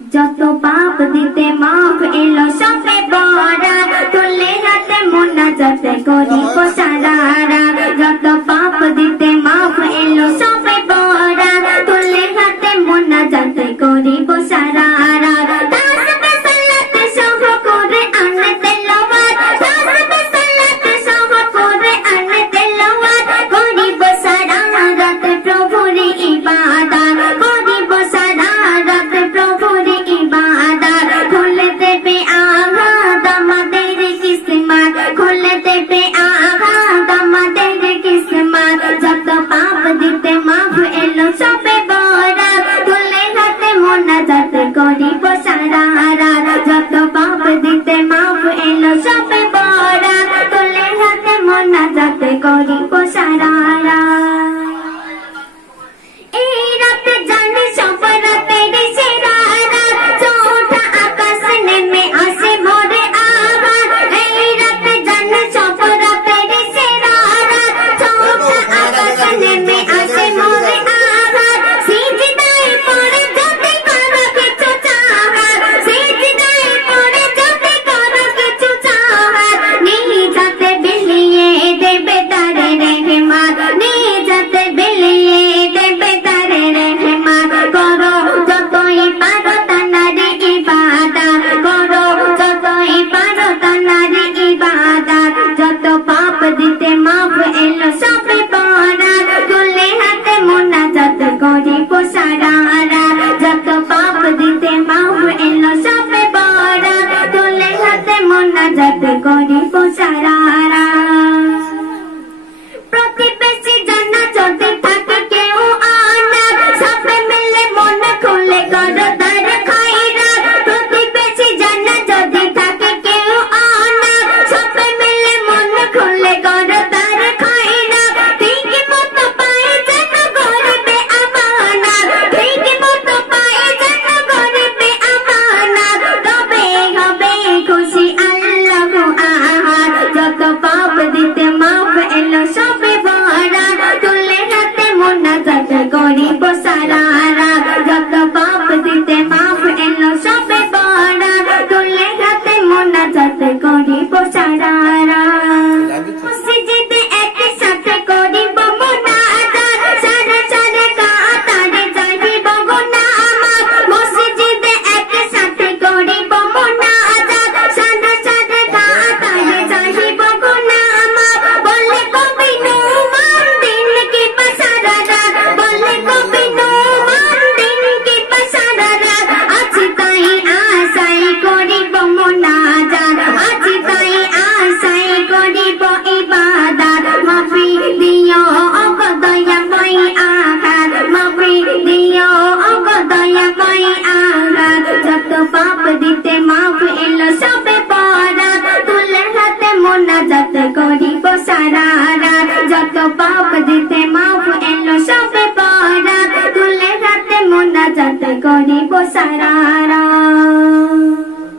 যত পাপ দিতে মাফ এলো সবে বড়া, তুলে হাতে মোনাজাত করিব সারারা। যত পাপ দিতে মাফ এলো সবে বড়া, তুলে হাতে মোনাজাত করিব সারারা। তাসবিহ সালাত সহ করে আনে তেলাওয়াত, তাসবিহ সালাত সহ করে আনে তেলাওয়াত, করিব সারারাত প্রভুর ইবাদত, করিব সারারাত প্রভুর ইবাদত। খুলে দেবে আগাত আমাদের কিসমত, খুলে দেবে আগাত আমাদের কিসমত। যত পাপ দিতে মাফ এলো সবে বড়া, তুলে হাতে মোনাজাত করিব সারারা। যত পাপ দিতে মাফ এলো সবে বড়া, তুলে হাতে মোনাজাত করিব সারারা। এই রাতে জানে সব রাতের সেরা রাত, চৌঠা আকাশ নেমে আসে ভোরে আবার। এই রাতে জানে সব রাতের সেরা রাত, চৌঠা আকাশ নেমে আসে ভোরে আবার। সিজদায় পড়ে যদি করো কিছু চাহাত, সিজদায় পড়ে যদি করো কিছু চাহাত, নিজাতে বিলিয়ে দেবে তারে রহমত, নিজাতে বিলিয়ে দেবে তারে রহমত। করো যতই পারো তানারে ইবাদত, করো যতই পারো তানারে ইবাদত। যত পাপ দিতে মাফ এলো সবে বড়া, তুলে হাতে মোনাজাত করিব সারারা। যত পাপ দিতে মাফ এলো সবে বড়া, তুলে হাতে মোনাজাত করিব সারারা। প্রতিবেশী জানা যদি থাকে কেউ আনার, সবে মিলে মন খুলে করো তার খায়রাত। প্রতিবেশী জানা যদি থাকে কেউ আনার, সবে মিলে মন খুলে করো তার খায়রাত। ঠিক মতো পায়ে যেন গরিবে আমানত, ঠিক মতো পায়ে যেন গরিবে আমানত, তবে হবে খুশি আল্লাহ আহাদ। যত পাপ দিতে মাফ এলো সবে বড়া, তুলে হাতে মোনাজাত করিব সারারা। যত পাপ দিতে মাফ এলো সবে বড়া, তুলে হাতে মোনাজাত করিব সারারা। মসজিদে একসাথে করিব মোনাজাত, সারে সারে কাতারে যাইব গুনামাত। মসজিদে একসাথে করিব মোনাজাত, সারে সারে কাতারে যাইব গুনামাত। বলে কবি নুমান দিন কি পাসারারা, বলে কবি নুমান দিন কি পাসারারা। আছি তাই আশাই করিব মোনাজাত, আছি তাই আশাই করিব ইবাদত। মাফি দিও ওগো দয়াময় আহাদ, মাফি দিও ওগো দয়াময় আহাদ। যত পাপ দিতে মাফ এলো সবে বড়া, তুলে হাতে মোনাজাত করিব সারারা। যত পাপ দিতে মাফ এলো সবে বড়া, তুলে হাতে মোনাজাত করিব সারারা।